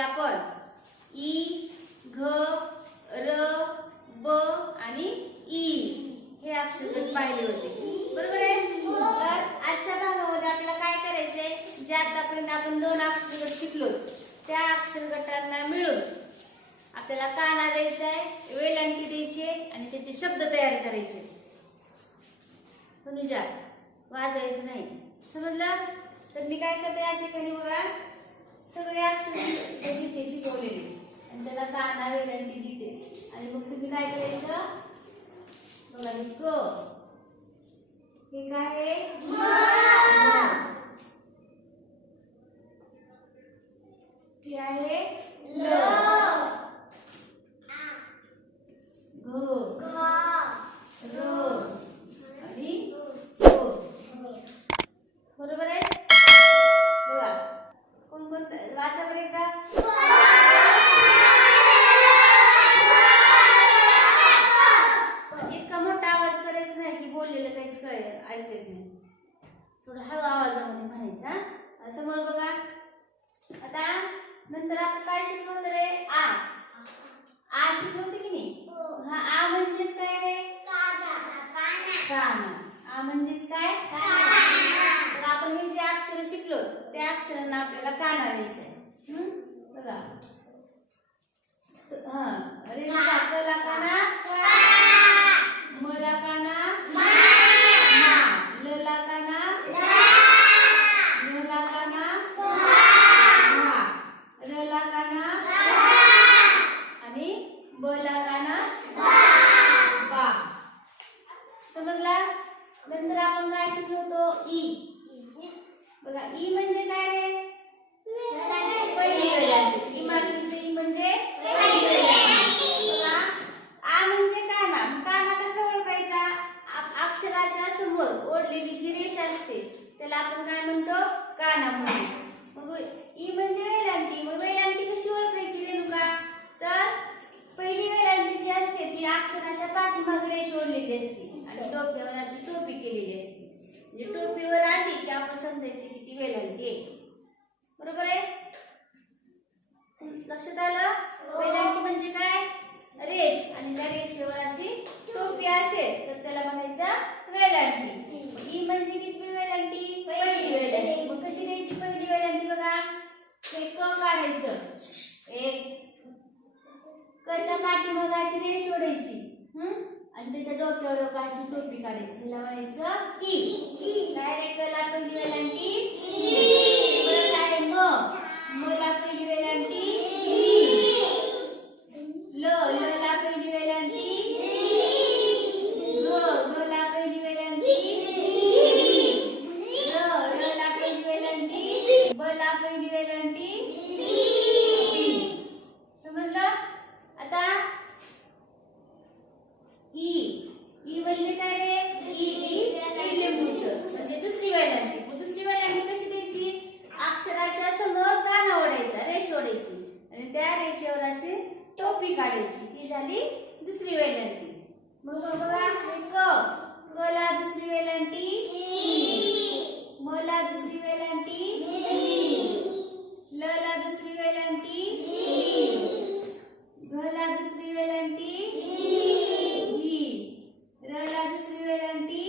आपण ई घ र ब आणि ई हे अक्षरगट पाहिले होते. बरोबर आहे? तर आजच्या भागामध्ये आपल्याला काय करायचंय? जे आतापर्यंत आपण दोन अक्षरगट शिकलो त्या अक्षरगटांना मिळून आपल्याला काना द्यायचा आहे वेलांटी द्यायची आहे आणि त्याचे शब्द तयार करायचे वाजायचं नाही. समजलं? तर मी काय करते या ठिकाणी बघा. सगळे अक्षर तिथे शिकवलेले. आणि त्याला काना वेलांटी देते. आणि मग तुम्ही काय करायचं? बघा हे क. हे काय आहे? म. आहे ल घ र आणि ग बरोबर आहे बघा कोण कोण वाचा बरं एकदा इतका मोठा आवाज करायचा नाही की बोललेलं काहीच कळ ऐकू येत नाही. थोडं हळू आवाजामध्ये म्हणायचं हा? समोर बघा. आता नंतर आपण काय शिकलो होतं रे? आ. आ शिकलो होते की नाही? हा. आ म्हणजेच काय रे? काना. आ म्हणजेच काय? तर आपण हे जे अक्षर शिकलो त्या अक्षरांना आपल्याला काना द्यायचं आहे हं? बघा. हा. अरे काना. मला काना मा ल ला काना ल ला काना हा र ला काना आणि ब ला काना बा समजला नंतर आपण काय शिकलो होतो ई बघा ई म्हणजे काय रे पहिली वेलांटी इमारतीचे ई म्हणजे पहिली वेलांटी बघा आ म्हणजे काना मग काना कसा ओळखायचा अ- अक्षराच्या समोर ओढलेली जी रेषा असते त्याला आपण काय म्हणतो काना म्हणतो मग ई म्हणजे वेलांटी मग वेलांटी कशी ओळखायची रेणुका तर पहिली वेलांटी जी असते ती अक्षराच्या पाठीमागे रेष ओढलेली असते. आणि डोक्यावर अशी टोपी केलेली असते. म्हणजे टोपीवर आली की आपण समजायचे की ती वेलांटी आहे बरोबर आहे लक्षात आलं वेलांटी म्हणजे काय रेष आणि त्या रेषेवर अशी टोपी असेल तर त्याला म्हणायचं वेलांटी मग ई म्हणजे किती वेलांटी पहिली वेलांटी मग कशी द्यायची पहिली वेलांटी बघा हे क काढायचं एक कच्या पाठीमाग अशी रेष ओढायची हं? आणि त्याच्या डोक्यावर बघा अशी टोपी लावायचं की काय रे कला पहिली वेलांटी काय मग? म मला पहिली वेलांटी ल ल ला पहिली वेलांटी ग ग ला पहिली वेलांटी र र ला पहिली वेलांटी ब ला पहिली वेलांटी समजलं आता ई ई म्हणजे काय रे ई ई इडली पुढचं म्हणजे दुसरी वेलांटी मग दुसरी वेलांटी कशी द्यायची अक्षराच्या समोर काना ओढायचा रेष ओढायची आणि त्या रेषेवर अशी टोपी काढायची ती झाली दुसरी वेलांटी मग बघ बघा हे क क ला दुसरी वेलांटी म ला दुसरी वेलांटी ल ला दुसरी वेलांटी घ ला दुसरी वेलांटी ही र ला दुसरी वेलांटी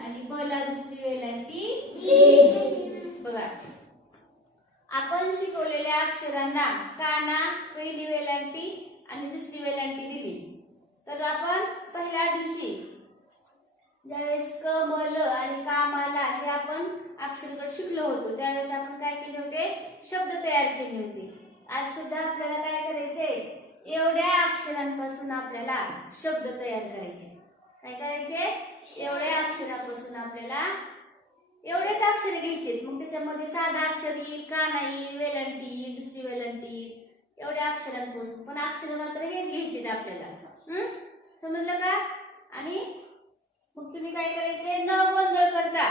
आणि ब ला दुसरी वेलांटी बघा आपण शिकवलेल्या अक्षरांना काना पहिली वेलांटी आणि दुसरी वेलांटी दिली. तर आपण पहिल्या दिवशी ज्यावेळेस क म ल आणि कामाला हे आपण अक्षरकड शिकलो होतो त्यावेळेस आपण काय केले होते? शब्द तयार केले होते. आज सुद्धा आपल्याला काय करायचे एवढ्या अक्षरांपासून आपल्याला शब्द तयार करायचे. काय करायचे? एवढ्या अक्षरापासून आपल्याला एवढेच अक्षरे घ्यायचे. मग त्याच्यामध्ये साधा अक्षर येईल काना येईल वेलांटी येईल दुसरी वेलांटी येईल एवढ्या अक्षरांपासून. पण अक्षर मात्र हेच घ्यायचे आपल्याला हं? समजलं का? आणि मग तुम्ही काय करायचे? न गोंधळ करता.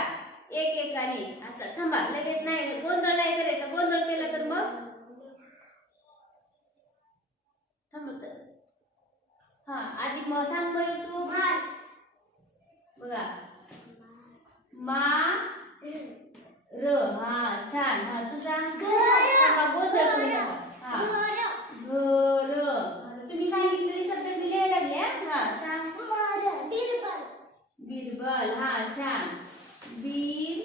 एक एकाने असं. थांबा. लगेच नाही. गोंधळ नाही करायचा. गोंधळ केला तर मग? थांबत हा. आधी मग सांग तू. बघा. मा र. हा. छान. हा. तू सांग. थांबा, गोंधळ करू हा. घर. तुम्ही सांगितलेले शब्द मी लिहायला लागले हा? सांग. बिरबल. बिरबल हा छान. बीर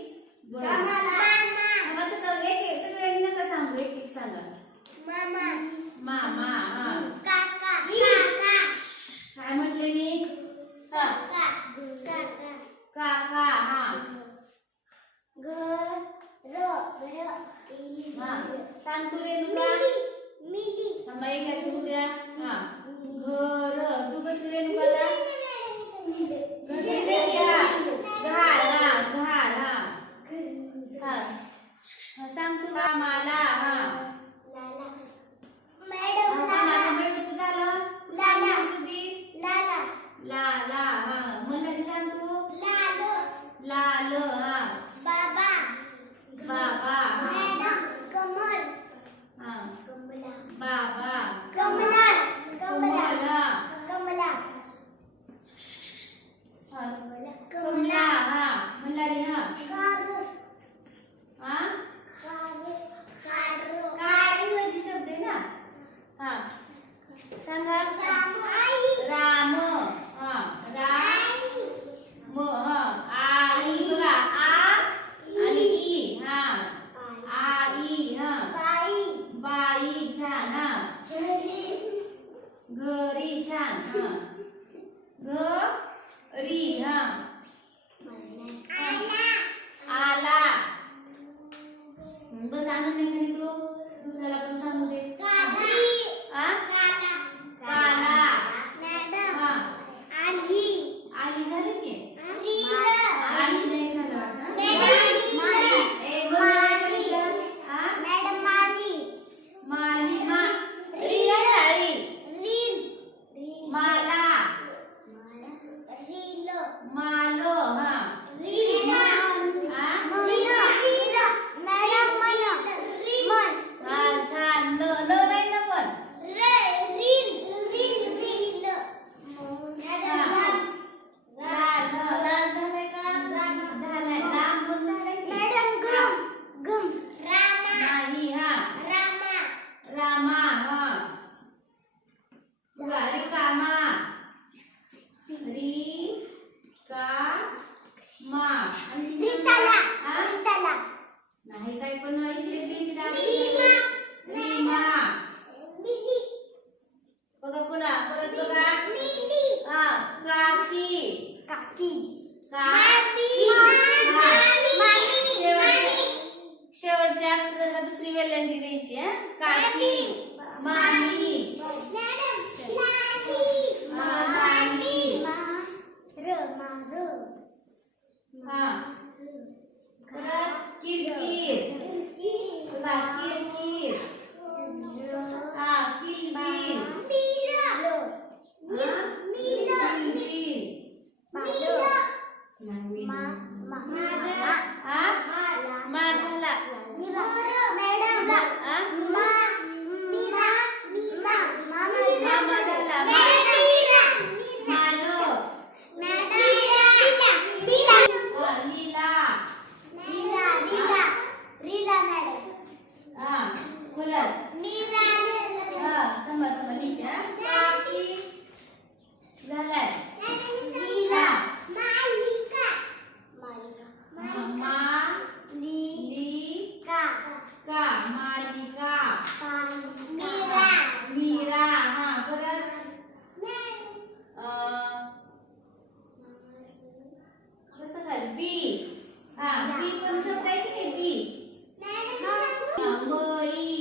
हा,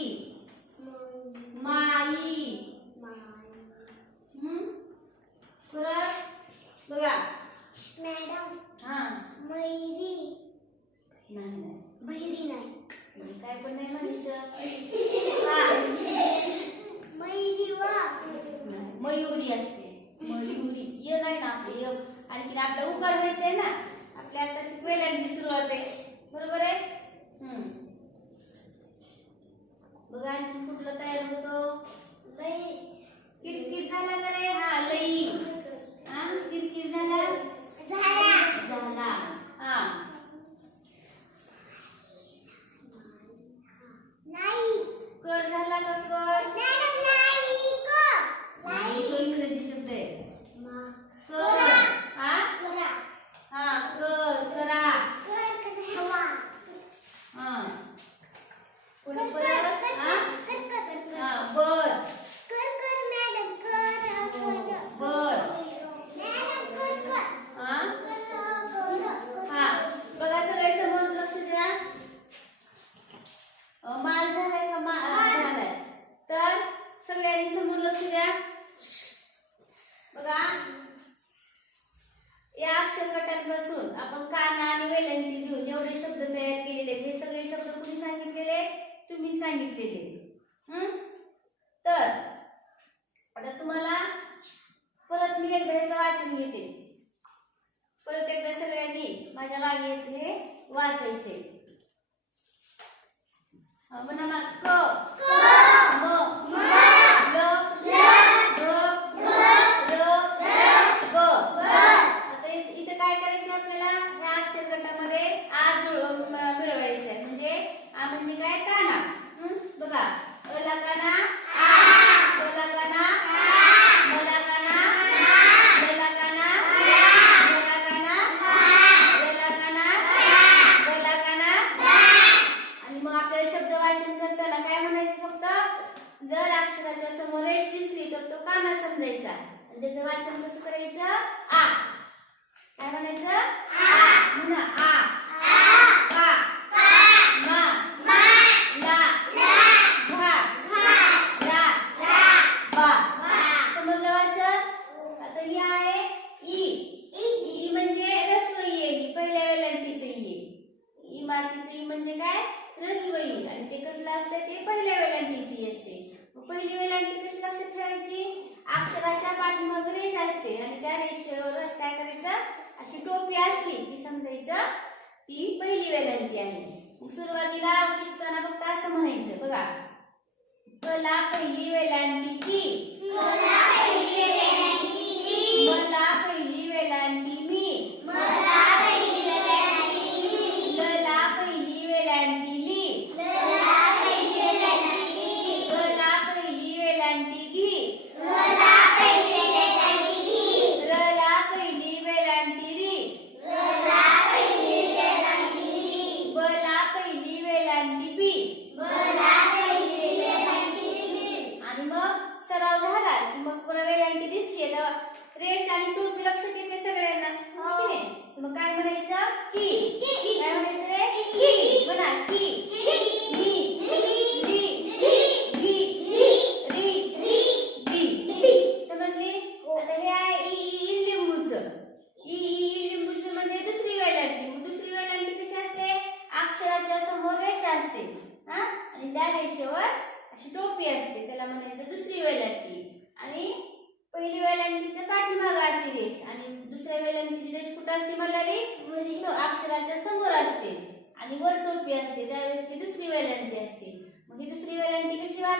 好问他们 म्हणजे त्याचं वाचन कसं करायचं? आ. काय म्हणायचं? म्हणा आ. दिलेलं आहे मग सुरुवातीला शिकताना फक्त असं म्हणायचं बघा कला पहिली वेलांटी की कला पहिली वेलांटी की मला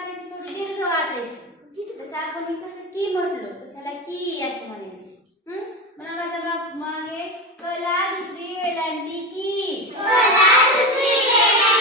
वाचायची थोडी दीर्घ वाचायची. जिथे तसं आपण कसं की म्हटलं तसाला की असं म्हणायचं. मला माझ्या मागे कला दुसरी वेलांटी की? कला दुसरी वेलांटी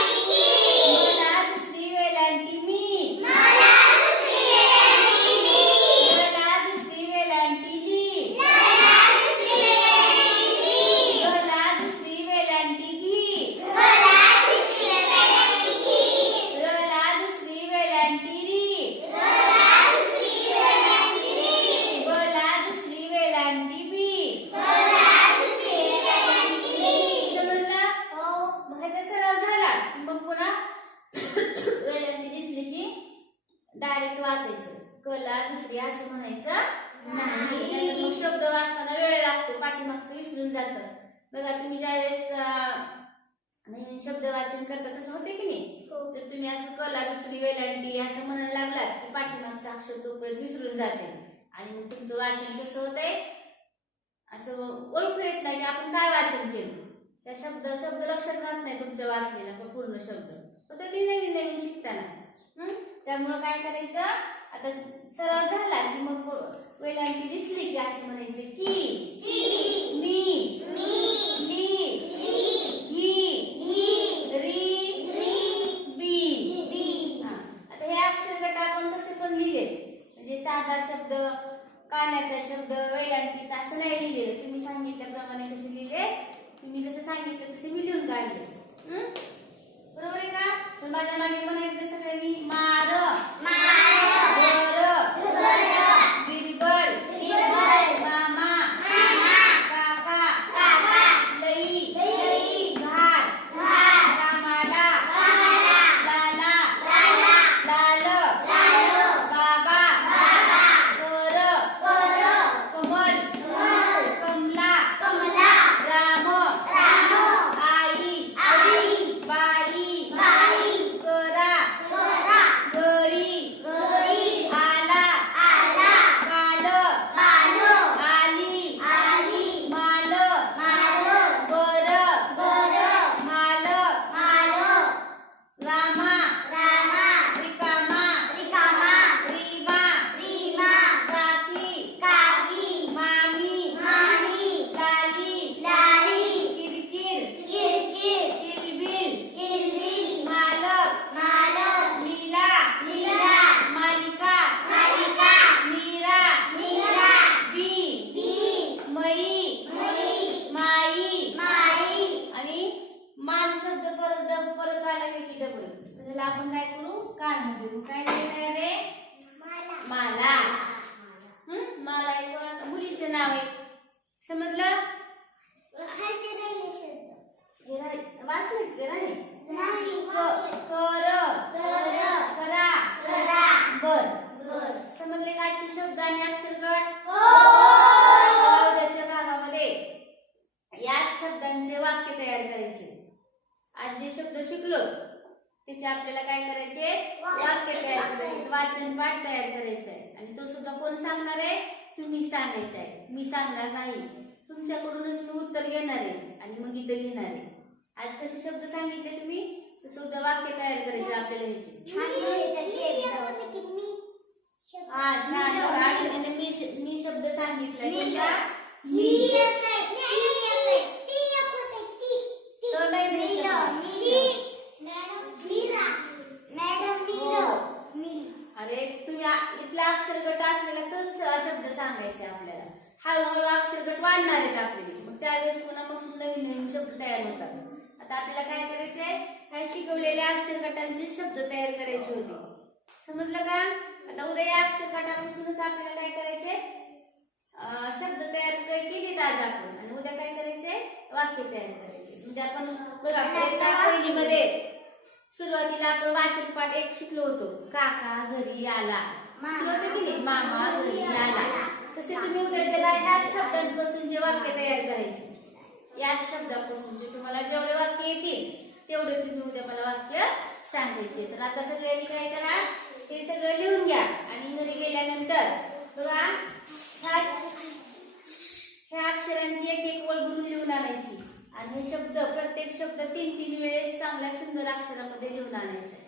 वाचन करता तसं होते की नाही? हो. तर तुम्ही असं कला विसरी वेलांटी असं म्हणायला लागलात की पाठीमागचा अक्षर तो विसरून जाते. आणि मग तुमचं वाचन कसं होतंय? असं ओळखू येत नाही की आपण काय वाचन केलं. त्या शब्द शब्द लक्षात राहत नाही तुमच्या वाचलेला पण पूर्ण शब्द. होतं की नवीन नवीन शिकताना? त्यामुळं काय करायचं? आता सराव झाला की मग वेलांटी दिसली की असं म्हणायचं की. मी. साधा शब्द कानाचा शब्द वेलांटीचा असं नाही लिहिलेलं. तुम्ही सांगितल्याप्रमाणे कसे लिहिले. तुम्ही जसं सांगितलं तसे मी लिहून काढले. बरोबर आहे का? तर माझ्या मागे म्हणायचं सगळ्यांनी मार. मार. बर समजले का आजचे शब्द आणि अक्षर गट हो. उद्याच्या भागामध्ये. याच शब्दांचे वाक्य तयार करायचे. आज जे शब्द शिकलो त्याचे आपल्याला काय करायचे? वाक्य तयार करायचे. वाचन पाठ तयार करायचं आहे आणि तो सुद्धा कोण सांगणार आहे? तुम्ही सांगायचं आहे मी सांगणार नाही. तुमच्याकडूनच मी उत्तर घेणार आहे आणि मग इथं लिहिणार आहे. आज कसे शब्द सांगितले तुम्ही? तसं उद्या वाक्य तयार करायचे आपल्याला ह्याचे. हा छान. मी शब्द सांगितलाय कोणता? मी तो नाही शब्द. अरे तुम्ही इथला अक्षर गट असलेला तोच शब्द सांगायचे आपल्याला. हळूहळू अक्षर गट वाढणार आहेत आपले. मग त्यावेळेस पुन्हा मग नवीन नवीन शब्द तयार होतात. आता आपल्याला काय करायचंय? ह्या शिकवलेल्या अक्षर गटांचे शब्द तयार करायचे होते. समजलं का? आता उद्या या अक्षरपाठापासूनच आपल्याला काय करायचे शब्द तयार केले आज आपण. आणि उद्या काय करायचे वाक्य तयार करायचे म्हणजे आपण बघा पहिलीमध्ये सुरुवातीला आपण वाचन पाठ एक शिकलो होतो. काका घरी आला. शिकलो होतो की नाही? मामा घरी आला. तसे तुम्ही उद्याच्याला ह्याच शब्दांपासून जे वाक्य तयार करायचे याच शब्दापासून जे तुम्हाला जेवढे वाक्य येतील तेवढे तुम्ही उद्या मला वाक्य सांगायचे. तर आता सगळ्यांनी काय करा हे सगळं लिहून घ्या. आणि घरी गेल्यानंतर बघा ह्या ह्या अक्षरांची एक एक ओळ भरून लिहून आणायची. आणि हे शब्द प्रत्येक शब्द तीन तीन वेळेस चांगल्या सुंदर अक्षरामध्ये लिहून आणायचे.